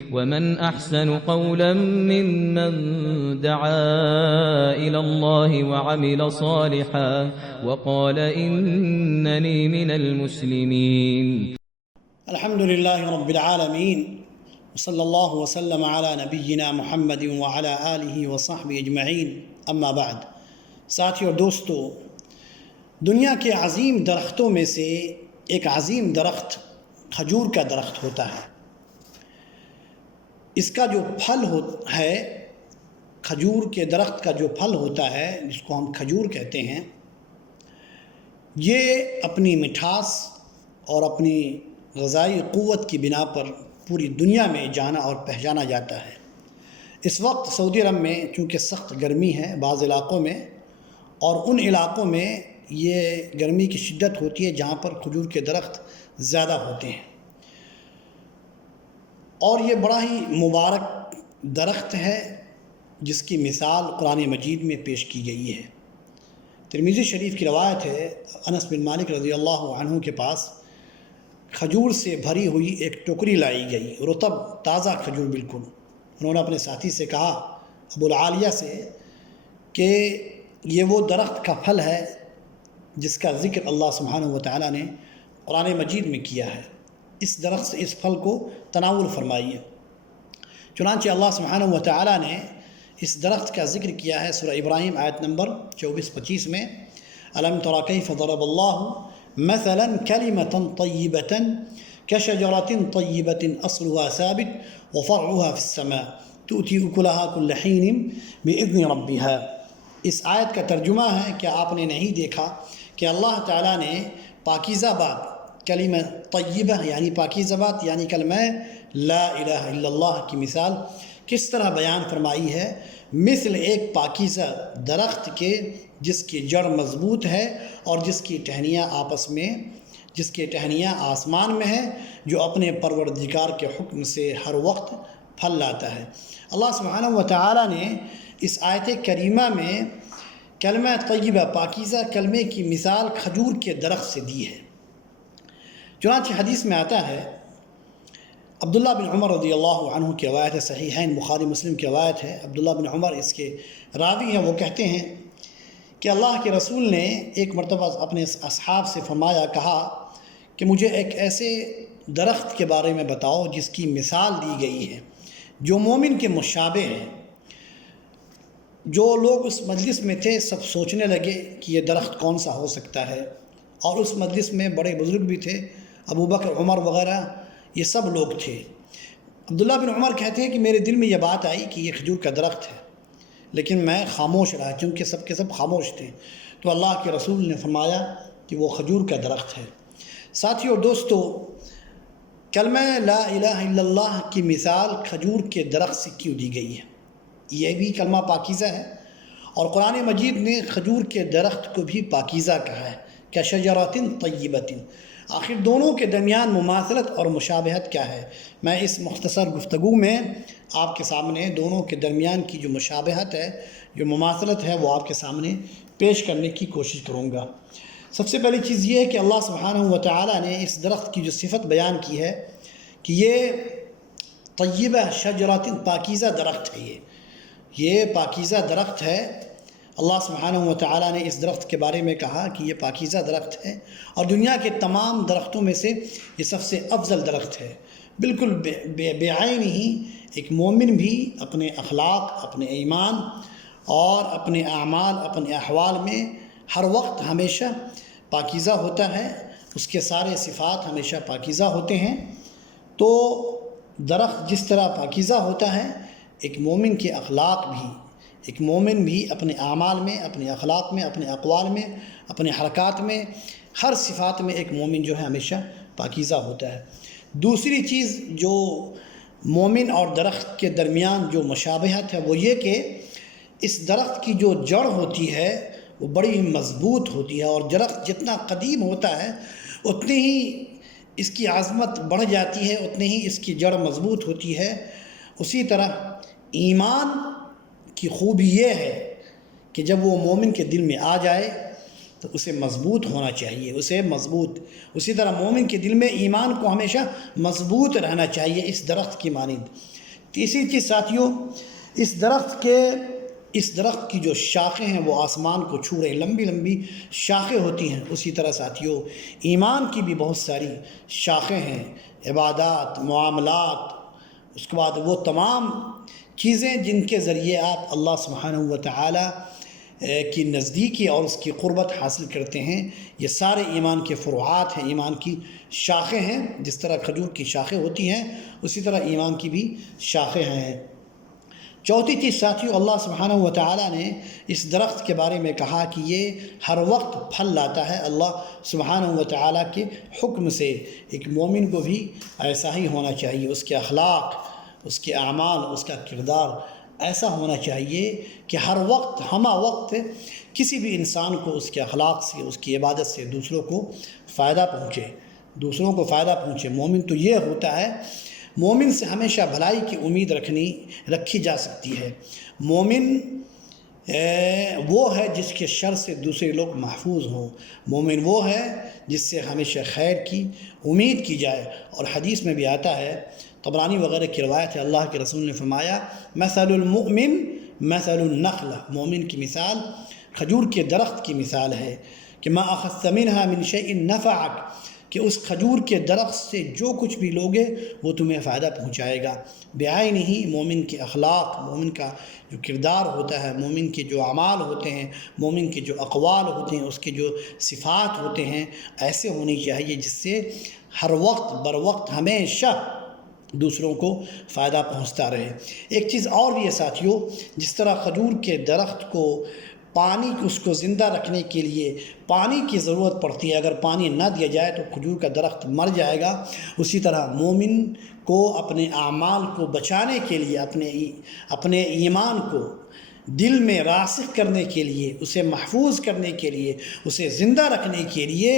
ومن أحسن قولا ممن دعا إلى الله وعمل صالحا وقال إنني من المسلمين. الحمد لله رب العالمين وصلى الله وسلم على نبينا محمد وعلى آله وصحبه اجمعین اما بعد. ساتھیو اور دوستو، دنیا کے عظیم درختوں میں سے ایک عظیم درخت کھجور کا درخت ہوتا ہے. اس کا جو پھل ہے، کھجور کے درخت کا جو پھل ہوتا ہے جس کو ہم کھجور کہتے ہیں، یہ اپنی مٹھاس اور اپنی غذائی قوت کی بنا پر پوری دنیا میں جانا اور پہچانا جاتا ہے. اس وقت سعودی عرب میں چونکہ سخت گرمی ہے بعض علاقوں میں، اور ان علاقوں میں یہ گرمی کی شدت ہوتی ہے جہاں پر کھجور کے درخت زیادہ ہوتے ہیں، اور یہ بڑا ہی مبارک درخت ہے جس کی مثال قرآن مجید میں پیش کی گئی ہے. ترمذی شریف کی روایت ہے، انس بن مالک رضی اللہ عنہ کے پاس کھجور سے بھری ہوئی ایک ٹوکری لائی گئی، رطب تازہ کھجور بالکل. انہوں نے اپنے ساتھی سے کہا، ابو العالیہ سے، کہ یہ وہ درخت کا پھل ہے جس کا ذکر اللہ سبحانہ وتعالی نے قرآن مجید میں کیا ہے. اس درخت سے اس پھل کو تناول فرمائیے. چنانچہ اللہ سبحانہ وتعالی نے اس درخت کا ذکر کیا ہے سورہ ابراہیم آیت نمبر 24-25 میں. الم تر کیف ضرب اللہ مثلا کلمۃ طیبۃ کشجرۃ طیبۃ اصلها ثابت وفرعها فی السماء تؤتی اکلها کل حین باذن ربها. اس آیت کا ترجمہ ہے کہ آپ نے نہیں دیکھا کہ اللہ تعالیٰ نے پاکیزہ بات، کلمہ طیبہ یعنی پاکیزہ بات یعنی کلمہ لا الہ الا اللہ کی مثال کس طرح بیان فرمائی ہے، مثل ایک پاکیزہ درخت کے جس کی جڑ مضبوط ہے اور جس کی ٹہنیاں آسمان میں ہے، جو اپنے پروردگار کے حکم سے ہر وقت پھل لاتا ہے. اللہ سبحانہ وتعالی نے اس آیت کریمہ میں کلمہ طیبہ پاکیزہ کلمے کی مثال کھجور کے درخت سے دی ہے. چنانچہ حدیث میں آتا ہے، عبداللہ بن عمر رضی اللہ عنہ کی روایت ہے، صحیحین بخاری مسلم کی روایت ہے. عبداللہ بن عمر اس کے راوی ہیں. وہ کہتے ہیں کہ اللہ کے رسول نے ایک مرتبہ اپنے اصحاب سے کہا کہ مجھے ایک ایسے درخت کے بارے میں بتاؤ جس کی مثال دی گئی ہے جو مومن کے مشابہ ہے. جو لوگ اس مجلس میں تھے سب سوچنے لگے کہ یہ درخت کون سا ہو سکتا ہے، اور اس مجلس میں بڑے بزرگ بھی تھے، ابو بکر، عمر وغیرہ، یہ سب لوگ تھے. عبداللہ بن عمر کہتے ہیں کہ میرے دل میں یہ بات آئی کہ یہ کھجور کا درخت ہے، لیکن میں خاموش رہا کیونکہ سب کے سب خاموش تھے. تو اللہ کے رسول نے فرمایا کہ وہ کھجور کا درخت ہے. ساتھیو اور دوستو، کلمہ لا الہ الا اللہ کی مثال کھجور کے درخت سے کیوں دی گئی ہے؟ یہ بھی کلمہ پاکیزہ ہے، اور قرآن مجید نے کھجور کے درخت کو بھی پاکیزہ کہا ہے، کشجرۃ طیبۃ. آخر دونوں کے درمیان مماثلت اور مشابہت کیا ہے؟ میں اس مختصر گفتگو میں آپ کے سامنے دونوں کے درمیان کی جو مشابہت ہے، جو مماثلت ہے، وہ آپ کے سامنے پیش کرنے کی کوشش کروں گا. سب سے پہلی چیز یہ ہے کہ اللہ سبحانہ وتعالی نے اس درخت کی جو صفت بیان کی ہے کہ یہ طیبہ شجرۃ پاکیزہ درخت ہے. یہ پاکیزہ درخت ہے. اللہ سبحانہ وتعالی نے اس درخت کے بارے میں کہا کہ یہ پاکیزہ درخت ہے، اور دنیا کے تمام درختوں میں سے یہ سب سے افضل درخت ہے. بالکل بے عین ہی ایک مومن بھی اپنے اخلاق، اپنے ایمان اور اپنے اعمال، اپنے احوال میں ہر وقت ہمیشہ پاکیزہ ہوتا ہے. اس کے سارے صفات ہمیشہ پاکیزہ ہوتے ہیں. تو درخت جس طرح پاکیزہ ہوتا ہے، ایک مومن کے اخلاق بھی، ایک مومن بھی اپنے اعمال میں، اپنے اخلاق میں، اپنے اقوال میں، اپنے حرکات میں، ہر صفات میں ایک مومن جو ہے ہمیشہ پاکیزہ ہوتا ہے. دوسری چیز جو مومن اور درخت کے درمیان جو مشابہت ہے وہ یہ کہ اس درخت کی جو جڑ ہوتی ہے وہ بڑی مضبوط ہوتی ہے، اور درخت جتنا قدیم ہوتا ہے اتنی ہی اس کی عظمت بڑھ جاتی ہے، اتنی ہی اس کی جڑ مضبوط ہوتی ہے. اسی طرح ایمان کی خوبی یہ ہے کہ جب وہ مومن کے دل میں آ جائے تو اسے مضبوط ہونا چاہیے، اسے مضبوط. اسی طرح مومن کے دل میں ایمان کو ہمیشہ مضبوط رہنا چاہیے اس درخت کی مانند. تیسری چیز ساتھیوں، اس درخت کی جو شاخیں ہیں وہ آسمان کو چھو رہے، لمبی لمبی شاخیں ہوتی ہیں. اسی طرح ساتھیوں ایمان کی بھی بہت ساری شاخیں ہیں، عبادات، معاملات، اس کے بعد وہ تمام چیزیں جن کے ذریعے آپ اللہ سبحانہ و تعالی کی نزدیکی اور اس کی قربت حاصل کرتے ہیں. یہ سارے ایمان کے فروعات ہیں، ایمان کی شاخیں ہیں. جس طرح کھجور کی شاخیں ہوتی ہیں اسی طرح ایمان کی بھی شاخیں ہیں. چوتھی چیز ساتھیوں، اللہ سبحانہ و تعالیٰ نے اس درخت کے بارے میں کہا کہ یہ ہر وقت پھل لاتا ہے اللہ سبحانہ و تعالیٰ کے حکم سے. ایک مومن کو بھی ایسا ہی ہونا چاہیے، اس کے اخلاق، اس کے اعمال، اس کا کردار ایسا ہونا چاہیے کہ ہر وقت ہمہ وقت کسی بھی انسان کو اس کے اخلاق سے، اس کی عبادت سے دوسروں کو فائدہ پہنچے. مومن تو یہ ہوتا ہے، مومن سے ہمیشہ بھلائی کی امید رکھی جا سکتی ہے. مومن وہ ہے جس کے شر سے دوسرے لوگ محفوظ ہوں. مومن وہ ہے جس سے ہمیشہ خیر کی امید کی جائے. اور حدیث میں بھی آتا ہے، طبرانی وغیرہ کی روایت ہے، اللہ کے رسول نے فرمایا مثل المؤمن مثل النخلہ، مومن کی مثال کھجور کے درخت کی مثال ہے کہ ما اخذت منها من شيء نفعك، کہ اس کھجور کے درخت سے جو کچھ بھی لوگے وہ تمہیں فائدہ پہنچائے گا. بعینہ ہی مومن کے اخلاق، مومن کا جو کردار ہوتا ہے، مومن کے جو اعمال ہوتے ہیں، مومن کے جو اقوال ہوتے ہیں، اس کے جو صفات ہوتے ہیں، ایسے ہونی چاہیے جس سے ہر وقت بر وقت ہمیشہ دوسروں کو فائدہ پہنچتا رہے. ایک چیز اور بھی ہے ساتھیوں، جس طرح کھجور کے درخت کو پانی، اس کو زندہ رکھنے کے لیے پانی کی ضرورت پڑتی ہے، اگر پانی نہ دیا جائے تو کھجور کا درخت مر جائے گا. اسی طرح مومن کو اپنے اعمال کو بچانے کے لیے، اپنے ایمان کو دل میں راسخ کرنے کے لیے، اسے محفوظ کرنے کے لیے، اسے زندہ رکھنے کے لیے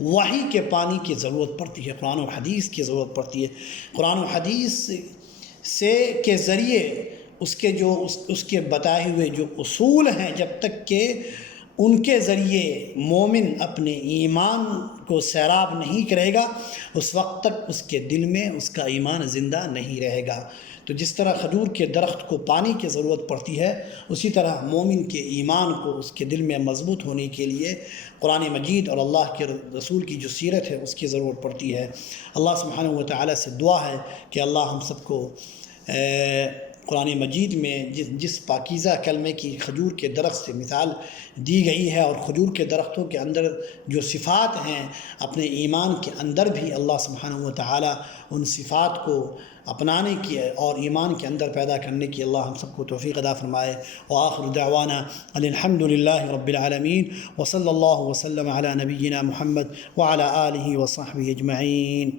وحی کے پانی کی ضرورت پڑتی ہے، قرآن و حدیث کی ضرورت پڑتی ہے. قرآن و حدیث کے ذریعے اس کے بتائے ہوئے جو اصول ہیں، جب تک کہ ان کے ذریعے مومن اپنے ایمان کو سیراب نہیں کرے گا، اس وقت تک اس کے دل میں اس کا ایمان زندہ نہیں رہے گا. تو جس طرح کھجور کے درخت کو پانی کی ضرورت پڑتی ہے، اسی طرح مومن کے ایمان کو اس کے دل میں مضبوط ہونے کے لیے قرآن مجید اور اللہ کے رسول کی جو سیرت ہے اس کی ضرورت پڑتی ہے. اللہ سبحانہ و تعالیٰ سے دعا ہے کہ اللہ ہم سب کو قرآن مجید میں جس پاکیزہ کلمے کی کھجور کے درخت سے مثال دی گئی ہے، اور کھجور کے درختوں کے اندر جو صفات ہیں، اپنے ایمان کے اندر بھی اللہ سبحانہ و تعالی ان صفات کو اپنانے کی اور ایمان کے اندر پیدا کرنے کی اللہ ہم سب کو توفیق عطا فرمائے. وآخر دعوانا الحمد للہ رب العالمین، وصلی اللہ وسلم علی نبینا محمد وعلی آلہ وصحبہ اجمعین.